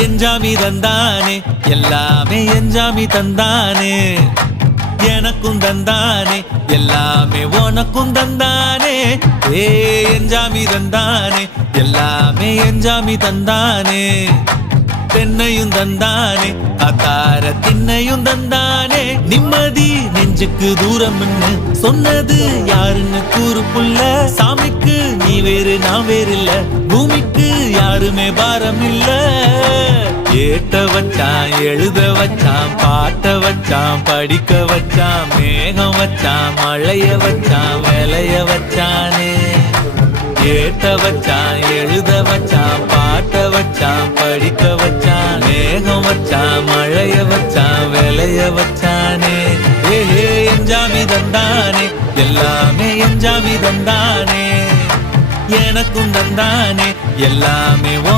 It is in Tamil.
எஞ்சாமி தந்தானே எல்லாமே எஞ்சாமி தந்தானே எனக்கும் தந்தானே எல்லாமே உனக்கும் தந்தானே ஏ எஞ்சாமி தந்தானே எல்லாமே எஞ்சாமி தந்தானே தென்னையும் தந்தானே அத்தார திண்ணையும் தந்தானே நிம்மதி நெஞ்சுக்கு தூரம் சொன்னது யாருன்னு கூறு புள்ள சாமிக்கு நீ வேறு நான் வேறு இல்ல பூமிக்கு யாருமே பாரம் இல்ல ஏத்த வச்சான் எழுத வச்சான் பாட்ட வச்சான் படிக்க வச்சான் மேகம் வச்சான் மழைய வச்சான் விளைய வச்சானே ஏத்த வச்சான் எழுத வச்சான் பாட்ட வச்சான் படிக்க வச்சான் மேகம் வச்சான் மழைய வச்சான் விளைய வச்சானே ஏ எஞ்சாமி தந்தானே எல்லாமே எஞ்சாமி தந்தானே எனக்கும் தந்தானே எல்லாமே